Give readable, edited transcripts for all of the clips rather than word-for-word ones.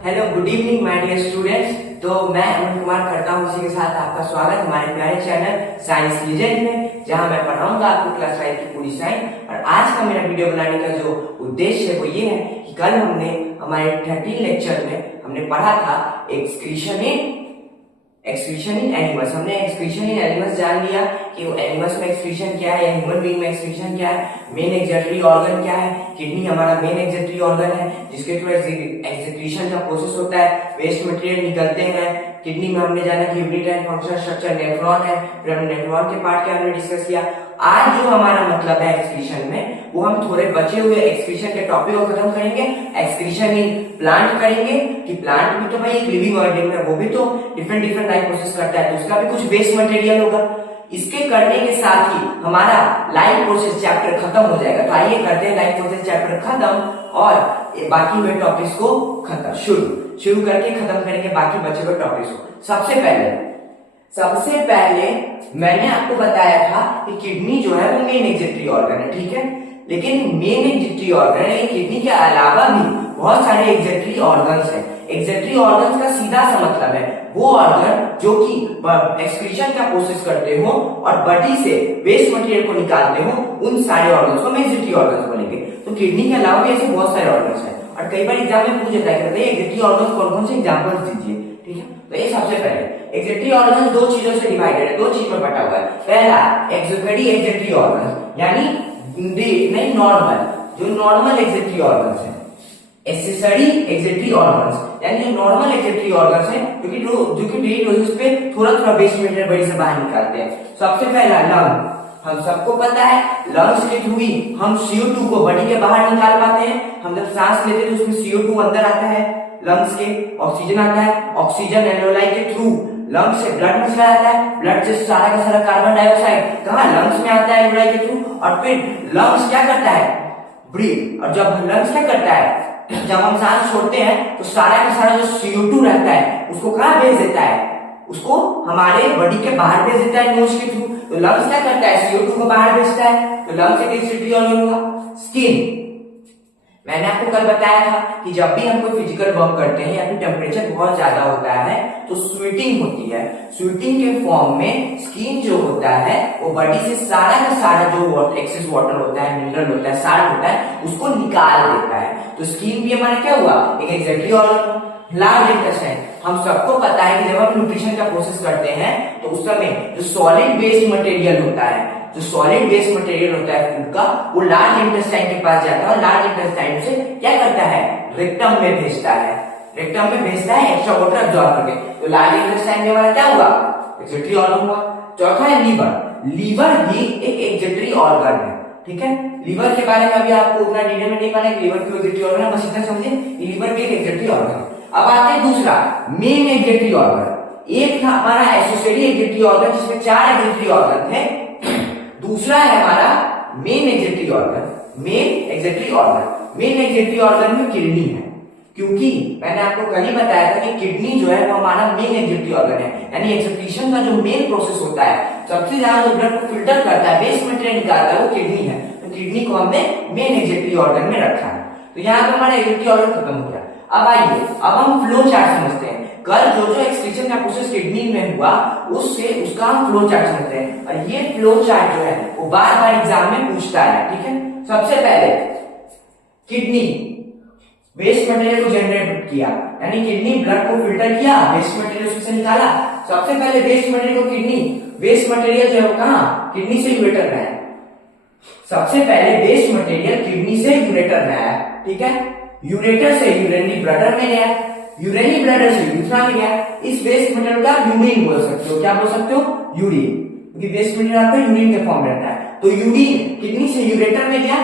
Hello good evening my dear students. तो मैं अमन कुमार करता हूँ इसी के साथ आपका स्वागत हमारे प्यारे चैनल साइंस लीजेंड में, जहाँ मैं पढ़ाऊंगा आपको क्लास 5 की पूरी साइंस। और आज का मेरा वीडियो बनाने का जो उद्देश्य है वो ये है कि कल हमने हमारे 13 लेक्चर में हमने पढ़ा था एक्सक्रीशन इन एनिमल्स। हमने एक्सक्रीशन इन एनिमल्स जान लिया कि वो एनिमल्स में एक्सक्रीशन क्या है या ह्यूमन बीइंग में एक्सक्रीशन क्या है, मेन एक्जेक्टरी ऑर्गन क्या है। किडनी हमारा मेन एक्जेक्टरी ऑर्गन है जिसके थ्रू एक्सक्रीशन का प्रोसेस होता है, वेस्ट मटेरियल निकलते हैं। किडनी में हमने जाना कि यूनिट फंक्शन स्ट्रक्चर नेफ्रॉन है, फिर हमने नेफ्रॉन के पार्ट के बारे में डिस्कस किया। आज जो हमारा मतलब है एक्सक्रीशन में, वो हम थोड़े बचे हुए एक्सक्रीशन के टॉपिक को खत्म करेंगे। एक्सक्रीशन इन प्लांट करेंगे कि प्लांट भी तो भाई एक लिविंग ऑर्गेनिज्म है, वो भी तो डिफरेंट लाइफ प्रोसेस करता है, तो उसका भी कुछ वेस्ट मटेरियल होगा। इसके करने के साथ ही हमारा लाइफ प्रोसेस चैप्टर खत्म हो जाएगा। तो आइए करते हैं लाइफ प्रोसेस चैप्टर खत्म और बाकी हुए टॉपिक्स को खत्म शुरू करके खत्म करेंगे बाकी बचे हुए टॉपिक्स को। सबसे पहले मैंने आपको बताया था कि किडनी जो है वो मेन एक्जेक्टरी ऑर्गन है, ठीक है। लेकिन मेन एक्जेक्टरी ऑर्गन है, किडनी के अलावा भी बहुत सारे एक्जेक्टरी ऑर्गन्स हैं। एक्जेक्टरी ऑर्गन्स का सीधा सा मतलब है वो ऑर्गन जो कि एक्सक्रीशन का प्रोसेस करते हो और बॉडी से वेस्ट मटेरियल को निकालते हो, उन सारे ऑर्गन्स को एक्जेक्टरी ऑर्गन्स बोलेंगे। तो किडनी के अलावा भी ऐसे बहुत सारे ऑर्गन्स हैं और कई बार एग्जाम में पूछ जाता है एक्जेक्टरी ऑर्गन्स कौन कौन से, एग्जांपल्स दीजिए, ठीक है। तो ये सबसे पहले एक्जेक्टरी ऑर्गन दो चीजों से डिवाइडेड है, दो चीज में बटा हुआ है। पहला एक्सोक्रेटिव एक्जेक्टरी ऑर्गन यानी नहीं नॉर्मल, जो नॉर्मल एक्जेक्टरी ऑर्गन्स है। एक्सेसरी एक्जेक्टरी ऑर्गन्स यानी जो नॉर्मल एक्जेक्टरी ऑर्गन्स है जो कि डेली डोजेस पे थोड़ा वेस्ट मटेरियल बॉडी से बाहर निकालते हैं। सबसे पहला लंग, हम सबको पता है लंग्स के थ्रू ही हम CO2 को बॉडी के बाहर निकाल पाते हैं। हम जब सांस लेते हैं तो उसमें CO2 अंदर आता है, लंग्स के ऑक्सीजन आता है, ऑक्सीजन एल्वेओलाई के थ्रू लंग्स से ब्लड में चला जाता है, ब्लड से सारा का सारा कार्बन डाइऑक्साइड कहाँ लंग्स में आता है एल्वेओलाई के थ्रू। और फिर लंग्स क्या करता है, ब्रीथ। और जब लंग्स क्या करता है, जब हम सांस छोड़ते हैं तो सारा का सारा जो CO2 रहता है उसको कहाँ भेज देता है, उसको हमारे बॉडी के बाहर भेज देता है नोज के थ्रू। तो लंग्स क्या करता है, CO2 को बाहर भेजता है, तो लंग्स एक एक्जेक्टरी ऑर्गन होगा। स्किन, मैंने आपको कल बताया था कि जब भी हम कोई फिजिकल वर्क करते हैं या फिर टेम्परेचर बहुत ज्यादा होता है तो स्वेटिंग होती है। स्वेटिंग के फॉर्म में स्किन जो होता है वो बॉडी से सारा का सारा जो एक्सेस वाटर होता है, मिनरल होता है, साल्ट होता है, उसको निकाल देता है। तो स्किन भी हमारा क्या हुआ, एक एक्जेक्टरी ऑर्गन। लार्ज इंटेस्टाइन, हम सबको पता है कि जब हम न्यूट्रिशन का प्रोसेस करते हैं तो उस समय जो सॉलिड वेस्ट मटेरियल होता है, जो सॉलिड वेस्ट मटेरियल होता है फूड का, वो लार्ज इंटेस्टाइन के पास जाता है और लार्ज इंटेस्टाइन से क्या करता है, रेक्टम में भेजता है। रेक्टम में भेजता है एक्स्ट्रा वाटर अब्सॉर्ब करके। तो लार्ज इंटेस्टाइन में हमारा क्या हुआ, एक्जेक्टरी ऑर्गन हुआ। चौथा है लीवर। लीवर भी एक एक्जेक्टरी ऑर्गन है, ठीक है। लीवर के बारे में अभी आपको उतना डिटेल में नहीं पता कि लीवर क्यों एक्जेक्टरी ऑर्गन है, बस इतना समझिए लीवर भी एक एक्जेक्टरी ऑर्गन है। अब आते हैं दूसरा मेन एक्जेक्टरी ऑर्गन। एक था हमारा एसोसिएटिव एक्जेक्टरी ऑर्गन जिसमें 4 एक्जेक्टरी ऑर्गन थे। दूसरा है हमारा मेन एक्जेक्टरी ऑर्गन। मेन एक्जेक्टरी ऑर्गन में किडनी है, क्योंकि मैंने आपको कल ही बताया था कि किडनी जो है वो हमारा मेन एक्जेक्टरी ऑर्गन है। यानी एक्सक्रीशन का जो मेन प्रोसेस होता है, सबसे ज्यादा जो ब्लड को फिल्टर करता है, वेस्ट मटेरियल निकालता है, वो किडनी है। तो किडनी को हमने मेन एक्जेक्टरी ऑर्गन में रखा है। तो यहाँ पे हमारा एक्जेक्टरी ऑर्गन खत्म हो गया। अब आइए अब हम फ्लो चार्ट समझते हैं। कल जो एक्सक्रीशन का प्रोसेस किडनी में हुआ उसका हम फ्लो चार्ट समझते हैं। और ये फ्लो चार्ट जो है वो बार बार एग्जाम में पूछता है, ठीक है। सबसे पहले किडनी वेस्ट मटेरियल को जनरेट किया, यानी किडनी ब्लड को फिल्टर किया, वेस्ट मटेरियल उससे निकाला। सबसे पहले वेस्ट मटेरियल को वेस्ट मटेरियल जो है कहाँ, किडनी से यूरेटर में है। सबसे पहले वेस्ट मटेरियल किडनी से यूरेटर में आया, ठीक है। यूरेटर से यूरिनरी ब्लडर में गया, यूरिनरी ब्लडर से यूरिथ्रा में गया। इस वेस्ट मटेरियल का यूरिन बोल सकते हो, क्या बोल सकते हो, यूरिन, क्योंकि वेस्ट मटेरियल आपका यूरिन के फॉर्म में रहता है। तो यूरिन किडनी से यूरेटर में गया।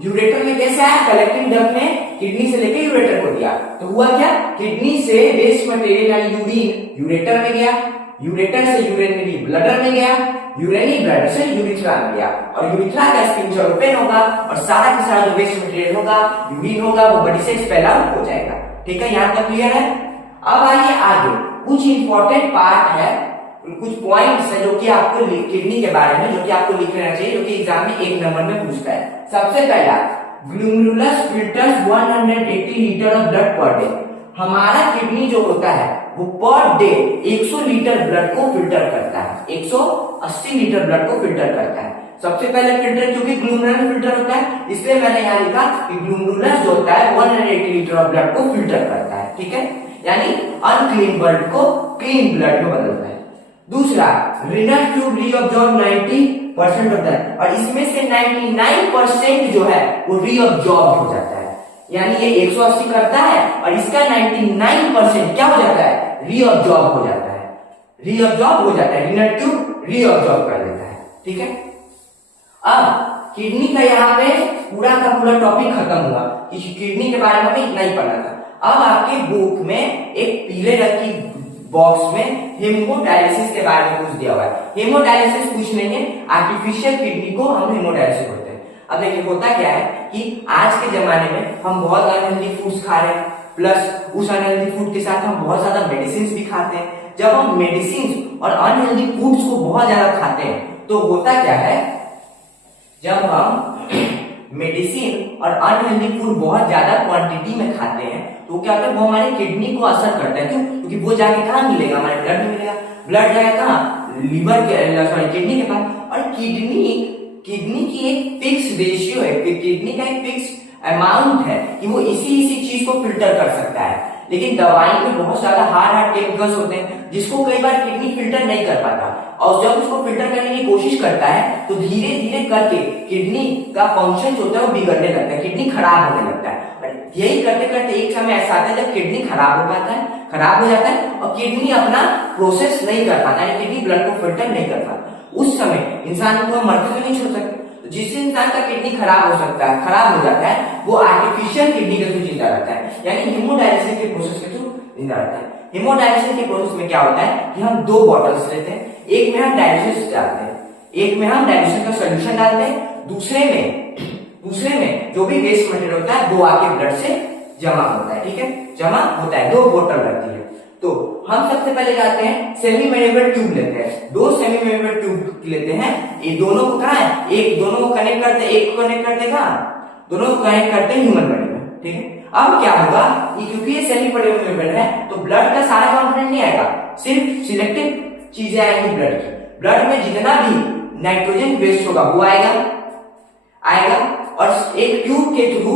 यूरेटर में कैसे आया, कलेक्टिंग डक्ट में किडनी से लेके यूरेटर को दिया। तो हुआ क्या, किडनी से वेस्ट मटेरियल यानी यूरिन यूरेटर में गया, यूरेटर से यूरिनरी ब्लडर में गया, यूरिनरी ब्लडर से यूरिथ्रा में गया। और यूरिथ्रा का स्पिंक्टर ओपन होगा और सारा का सारा जो वेस्ट मटेरियल होगा, यूरिन होगा, वो बॉडी से एक्सपेल आउट हो जाएगा, ठीक है। यहाँ तक क्लियर है। अब आइए आगे, कुछ इंपॉर्टेंट पार्ट है, कुछ पॉइंट्स है जो कि आपको किडनी के बारे में जो कि आपको लिख लेना चाहिए, जो कि एग्जाम में 1 नंबर में पूछता है। सबसे पहला, glomerulus filters 180 litre of blood per day. हमारा किडनी जो होता है वो पर डे 100 लीटर ब्लड को फिल्टर करता है, 180 लीटर ब्लड को फिल्टर करता है। सबसे पहले फिल्टर क्योंकि ग्लूमेरुलर फिल्टर होता है, इसलिए मैंने यहाँ लिखा कि ग्लूमेरुलर जो होता है 180 लीटर ऑफ ब्लड को फिल्टर करता है, ठीक है, यानी अनक्लीन ब्लड को क्लीन ब्लड में बदलता है। दूसरा, रीनल ट्यूब रीअब्जॉर्ब 90% होता है और इसमें से 99% जो है वो रीअब्जॉर्ब हो जाता है, यानी ये 180 करता है और इसका 99% क्या हो जाता है, रीअब्जॉर्ब हो जाता है, रीअब्जॉर्ब हो जाता है, रीनल ट्यूब रीअब्जॉर्ब कर देता है, ठीक है। अब किडनी का यहाँ पे पूरा का पूरा टॉपिक खत्म हुआ कि किडनी के बारे में हमें इतना ही पढ़ना था। अब आपके बुक में एक पीले रंग की बॉक्स में हेमोडायलिसिस के बारे में कुछ दिया हुआ है। हेमोडायलिसिस कुछ नहीं है, आर्टिफिशियल किडनी को हम हेमोडायलिसिस बोलते हैं। अब देखिए होता क्या है कि आज के जमाने में हम बहुत अनहेल्दी फूड्स खा रहे हैं, प्लस उस अनहेल्दी फूड के साथ हम बहुत ज्यादा मेडिसिन भी खाते हैं। जब हम मेडिसिन और अनहेल्दी फूड्स को बहुत ज्यादा खाते हैं तो होता क्या है, जब हम मेडिसिन और अनहेल्दी फूड बहुत ज्यादा क्वांटिटी में खाते हैं तो क्या होता है, वो हमारी किडनी को असर करता है। क्यों? क्योंकि वो जाके कहाँ मिलेगा, हमारे ब्लड में मिलेगा। ब्लड जाएगा कहाँ, लीवर के सॉरी किडनी के पास। और किडनी की एक फिक्स रेशियो है, किडनी का एक फिक्स अमाउंट है कि वो इसी चीज को फिल्टर कर सकता है। लेकिन दवाई में बहुत ज्यादा हार्ड केमिकल्स होते हैं जिसको कई बार किडनी फिल्टर नहीं कर पाता, और जब उसको फिल्टर करने की कोशिश करता है तो धीरे धीरे करके किडनी का फंक्शन जो होता है वो बिगड़ने लगता है, किडनी खराब होने लगता है। यही करते करते एक समय ऐसा आता है जब किडनी खराब हो जाता है और किडनी अपना प्रोसेस नहीं कर पाता, यानी किडनी ब्लड को फिल्टर नहीं कर पाता। उस समय इंसान को मरते तो नहीं छोड़ सकते। तो जिस इंसान का किडनी खराब हो जाता है वो आर्टिफिशियल किडनी के थ्रू जिंदा रहता है, यानी हेमोडायलिसिस के प्रोसेस के थ्रू जिंदा रहता है। हेमोडायलिसिस के प्रोसेस में क्या होता है कि हम 2 बॉटल्स लेते हैं, एक में हम डायलिसिस डालते हैं, एक में हम डायलिसिस का सोल्यूशन डालते हैं, दूसरे में जो भी वेस्ट मटेरियल होता है वो आके ब्लड से जमा होता है, ठीक है, जमा होता है। 2 बोतल रहती है। तो हम सबसे पहले जाते हैं सेमी मेरेबल ट्यूब लेते हैं, 2 सेमी मेरेबल ट्यूब लेते हैं। ये दोनों को कहाँ है, एक दोनों को कनेक्ट करते हैं, एक को कनेक्ट करते कहाँ, दोनों को कनेक्ट करते हैं ह्यूमन बॉडी में, ठीक है। अब क्या होगा कि क्योंकि ये सेमी मेरेबल है तो ब्लड का सारा कंपोनेंट नहीं आएगा, सिर्फ सिलेक्टिव चीजें आएंगी ब्लड की। ब्लड में जितना भी नाइट्रोजन वेस्ट होगा वो आएगा और एक ट्यूब के थ्रू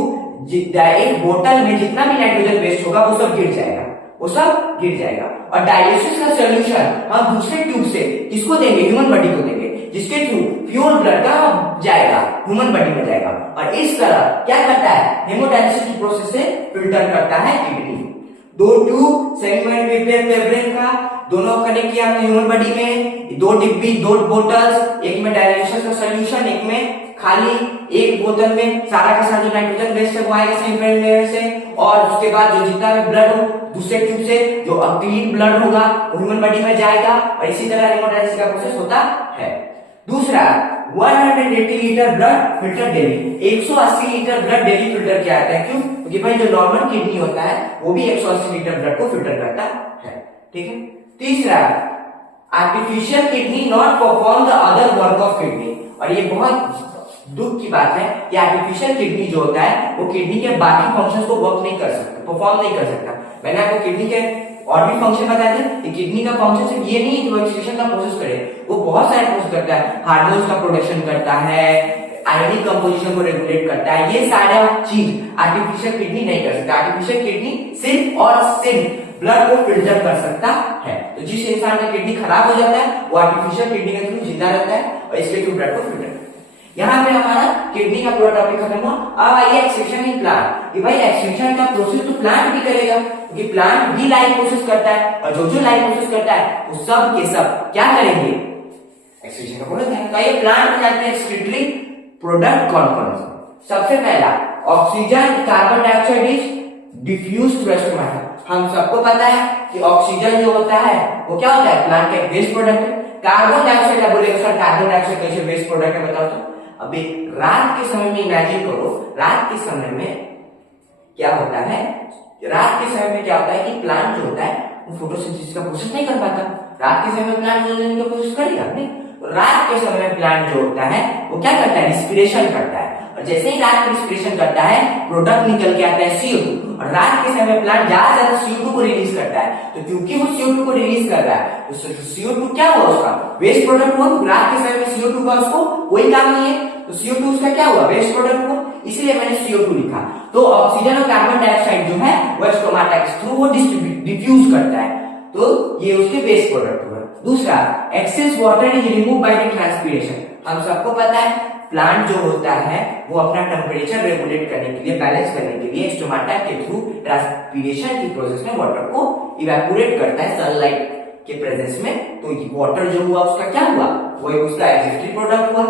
एक बोतल में जितना भी नाइट्रोजन वेस्ट होगा वो सब गिर जाएगा। और डायलिसिस का सॉल्यूशन हम दूसरे ट्यूब से किसको देंगे, ह्यूमन बॉडी को देंगे, जिसके थ्रू प्योर ब्लड का जाएगा, ह्यूमन बॉडी में जाएगा। और इस तरह क्या करता है, हेमोडायलिसिस की प्रोसेस से फिल्टर करता है किडनी। 2 ट्यूब सेगमेंट मेम्ब्रेन का, दोनों कनेक्ट किया हमने ह्यूमन बॉडी में, 2 डिब्बी 2 बोतल्स, एक में डायलिसिस का सॉल्यूशन, एक में खाली। एक बोतल में सारा का सारा जो नाइट्रोजन वेस्ट है वो आएगा सेगमेंट में से, और उसके बाद जो जितना भी ब्लड हो दूसरे ट्यूब से जो क्लीन ब्लड होगा वो ह्यूमन बॉडी में जाएगा। और इसी तरह हेमोडायलिसिस का प्रोसेस होता है। दूसरा, 180 litre blood filter daily, 180 litre blood daily filter किया जाता है। क्यों? क्योंकि भाई जो नॉर्मल किडनी होता है वो भी 180 लीटर ब्लड को फिल्टर करता है, ठीक है। तीसरा, artificial kidney not perform the other work of kidney. और ये बहुत दुख की बात है कि आर्टिफिशियल किडनी जो होता है वो किडनी के बाकी फंक्शंस को वर्क नहीं कर सकता, परफॉर्म नहीं कर सकता। मैंने आपको किडनी के और भी फंक्शन बताए थे। किडनी का फंक्शन सिर्फ ये नहीं जो एक्सक्रीशन का प्रोसेस करे, वो बहुत सारे प्रोसेस करता है, हार्मोन्स का प्रोडक्शन करता है, आयनिक कंपोजिशन को रेगुलेट करता है। ये सारा चीज आर्टिफिशियल किडनी नहीं कर सकता। आर्टिफिशियल किडनी सिर्फ और सिर्फ ब्लड को फिल्टर कर सकता है। तो जिस इंसान का किडनी खराब हो जाता है वो आर्टिफिशियल किडनी के थ्रू जिंदा रहता है और इसके थ्रू ब्लड को फिल्टर। यहाँ पे हमारा किडनी का पूरा टॉपिक खत्म हुआ। अब आइए एक्सक्रीशन इन प्लांट, कि भाई एक्सक्रीशन का प्रोसेस तो प्लांट भी करेगा, क्योंकि प्लांट भी लाइफ प्रोसेस करता है, और जो लाइफ प्रोसेस करता है वो सब के सब क्या करेंगे, एक्सक्रीशन का प्रोडक्ट है। तो ये प्लांट में जाते हैं एक्सक्रीटरी प्रोडक्ट कौन-कौन से। सबसे पहला oxygen, carbon dioxide is diffused through stomata. हम सबको पता है कि ऑक्सीजन जो होता है वो क्या होता है, प्लांट का वेस्ट प्रोडक्ट है। कार्बन डाइऑक्साइड का बोलेगा सर कार्बन डाइऑक्साइड कैसे वेस्ट प्रोडक्ट है, बताओ तो। अभी रात के समय में इमेजिन करो, रात के समय में क्या होता है, रात के समय में क्या होता है कि प्लांट जो होता है वो फोटोसिंथेसिस का प्रोसेस नहीं कर पाता। रात के समय में प्लांट फोटोसिंथेसिस का प्रोसेस करेगा नहीं। तो रात के समय में प्लांट जो होता है वो क्या करता है, रिस्पिरेशन करता है। और और जैसे ही रात में रेस्पिरेशन करता है प्रोडक्ट निकल के आता है CO2, और रात के समय प्लांट ज्यादा CO2 को रिलीज करता है। तो क्योंकि वो CO2 को रिलीज कर रहा है तो CO2 क्या हुआ, उसका वेस्ट प्रोडक्ट हुआ। रात के समय में CO2 का उसको कोई काम नहीं है, तो CO2 उसका क्या हुआ, वेस्ट प्रोडक्ट हुआ, इसलिए मैंने CO2 लिखा। तो ऑक्सीजन और कार्बन डाइऑक्साइड जो है वो स्टोमाटा के थ्रू वो डिफ्यूज करता है, तो ये उसके वेस्ट प्रोडक्ट हुआ। दूसरा, excess water is remove by the transpiration. हम सबको पता है प्लांट जो होता है वो अपना टेम्परेचर रेगुलेट करने के लिए, बैलेंस करने के लिए स्टोमाटा के थ्रू ट्रांसपीरेशन की प्रोसेस में वाटर को इवेपोरेट करता है सनलाइट के प्रेजेंस में। तो वाटर जो हुआ उसका क्या हुआ, वो उसका एक्सेसिव प्रोडक्ट हुआ।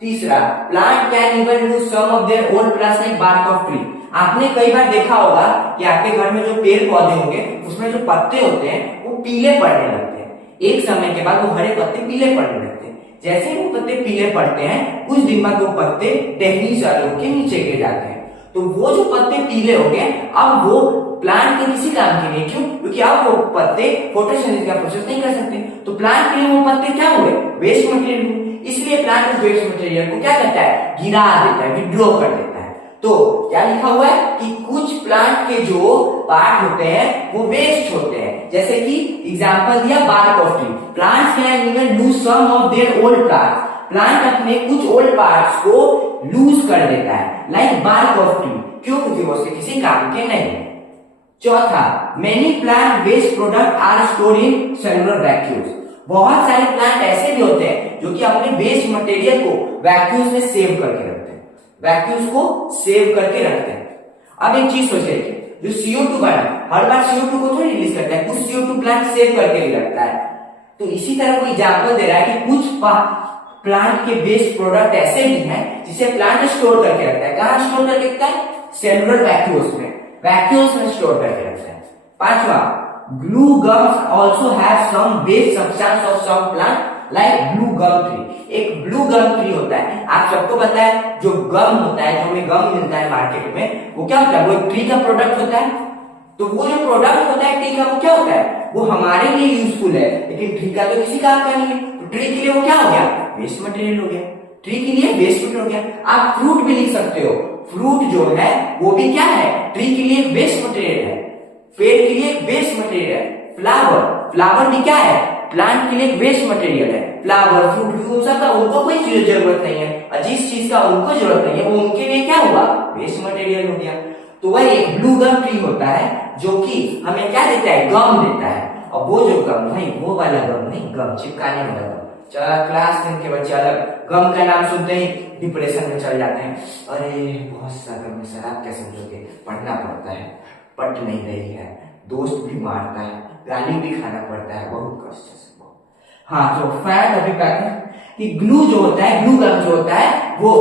तीसरा, plant can even lose some of their old plants like bark of tree. आपने कई बार देखा होगा कि आपके घर में जो पेड़ पौधे होंगे उसमें जो पत्ते होते हैं वो पीले पड़ने लगते हैं, एक समय के बाद वो हरे पत्ते पीले पड़ने लगते हैं। जैसे ही वो पत्ते पीले पड़ते हैं कुछ दिन बाद वो पत्ते टहनी चालू होकर नीचे गिर जाते हैं। तो वो जो पत्ते पीले हो गए अब वो प्लांट के किसी काम के नहीं, क्यों, क्योंकि अब वो पत्ते फोटोसिंथेसिस का प्रोसेस नहीं कर सकते। तो प्लांट के लिए वो पत्ते क्या हुए, वेस्ट मटेरियल हुए। इसलिए प्लांट उस वेस्ट मटेरियल को क्या करता है, गिरा देता है, विड्रॉ कर देता है। तो क्या लिखा हुआ है कि कुछ प्लांट के जो पार्ट होते हैं वो वेस्ट होते हैं, जैसे कि एग्जांपल दिया bark of tree. Plants can even lose some of their old parts. Plant अपने कुछ ओल्ड पार्ट्स को लूज कर देता है, लाइक बार्क ऑफ ट्री, क्यों, क्योंकि वो उसके किसी काम के नहीं है। चौथा, many plant waste product are stored in cellular vacuoles. बहुत सारे प्लांट ऐसे भी होते हैं जो कि अपने वेस्ट मटेरियल को वैक्यूल्स में सेव करके रखते हैं, वैक्यूल्स को सेव करके रखते हैं। अब एक चीज सोचिए, जो CO2 बना हर बार CO2 को थोड़ी रिलीज करता है, कुछ CO2 प्लांट सेव करके भी रखता है। तो इसी तरह कोई एग्जांपल दे रहा है कि कुछ प्लांट के वेस्ट प्रोडक्ट ऐसे भी हैं जिसे प्लांट स्टोर करके रखता है। कहां स्टोर करके रखता है, सेलुलर वैक्यूल्स में, वैक्यूल्स में स्टोर करके रखता है। पांचवा, glue gums also have some waste substance of some plant like blue gum tree. एक ब्लू गम ट्री होता है, आप सबको पता है जो गम होता है, जो हमें गम मिलता है मार्केट में, वो क्या होता है, वो एक ट्री का प्रोडक्ट होता है। तो वो जो प्रोडक्ट होता है ट्री का वो क्या होता है, वो हमारे लिए यूजफुल है, लेकिन ट्री का तो किसी काम का नहीं है। तो ट्री के लिए वो क्या हो गया, वेस्ट मटेरियल हो गया, ट्री के लिए वेस्ट मटेरियल हो गया। आप फ्रूट भी लिख सकते हो, फ्रूट जो है वो भी क्या है, ट्री के लिए वेस्ट मटेरियल है, पेड़ के लिए वेस्ट मटेरियल है। फ्लावर, फ्लावर भी क्या है, प्लांट के लिए वेस्ट मटेरियल है। फ्लावर, फ्रूट भी सबका उनको कोई जरूरत नहीं है, और जिस चीज का उनको जरूरत नहीं है वो उनके लिए क्या हुआ, वेस्ट मटेरियल हो गया। तो वह एक ब्लू गम ट्री होता है जो कि हमें क्या देता है, गम देता है। और वो जो गम नहीं, वो वाला गम नहीं, गम चिपकाने वाला गम। चलो क्लास 10 के बच्चे अलग गम का नाम सुनते ही डिप्रेशन में चल जाते हैं, अरे बहुत सा गम है सर, आप क्या समझोगे, पढ़ना पड़ता है, पढ़ नहीं रही है, दोस्त भी मारता है, गाली भी खाना पड़ता है, बहुत कष्ट से। हाँ, तो फैक्ट अभी कि ग्लू जो होता है, ग्लू गम जो होता है, वो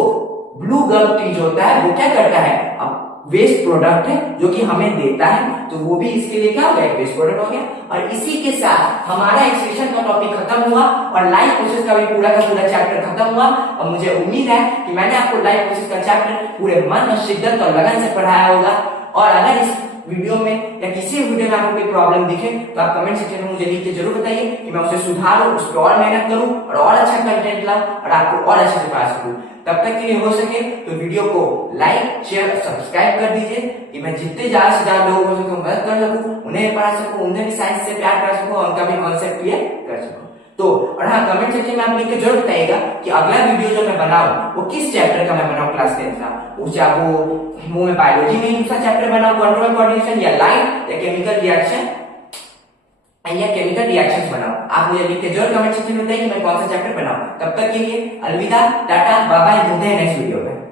ब्लू गम ट्री जो होता है वो क्या करता है, अब वेस्ट प्रोडक्ट है जो कि हमें देता है, तो वो भी इसके लिए क्या हो गया, वेस्ट प्रोडक्ट हो गया। और इसी के साथ हमारा एक्सप्रेशन का टॉपिक खत्म हुआ और लाइफ प्रोसेस का भी पूरा का पूरा चैप्टर खत्म हुआ। और मुझे उम्मीद है कि मैंने आपको लाइफ प्रोसेस का चैप्टर पूरे मन और शिद्दत और लगन से पढ़ाया होगा। और अगर इस वीडियो में या किसी वीडियो में आपको कोई प्रॉब्लम दिखे तो आप कमेंट सेक्शन में मुझे लिख के जरूर बताइए कि मैं उसे सुधारूं, उस पर और मेहनत करूं और अच्छा कंटेंट लाऊं और आपको और अच्छे से पढ़ा सकूं। तब तक के लिए हो सके तो वीडियो को लाइक, शेयर और सब्सक्राइब कर दीजिए कि मैं जितने ज्यादा से ज्यादा लोगों को मदद कर सकूं, उन्हें पढ़ा सकूं, उन्हें भी साइंस से प्यार कर सकूं और उनका भी कॉन्सेप्ट क्लियर कर सकूं। तो और हाँ, कमेंट सेक्शन में आप लिख के जरूर बताइएगा कि अगला वीडियो जो मैं बनाऊं वो किस चैप्टर का मैं बनाऊं क्लास 10 का। वो चाहे वो मैं बायोलॉजी में दूसरा चैप्टर बनाऊं, कंट्रोल कोऑर्डिनेशन या लाइट या केमिकल रिएक्शन या केमिकल रिएक्शंस बनाऊं, आप मुझे लिख के जरूर कमेंट सेक्शन में बताइए कि मैं कौन सा चैप्टर बनाऊं। तब तक के लिए अलविदा, टाटा, बाय बाय, मिलते हैं नेक्स्ट वीडियो में।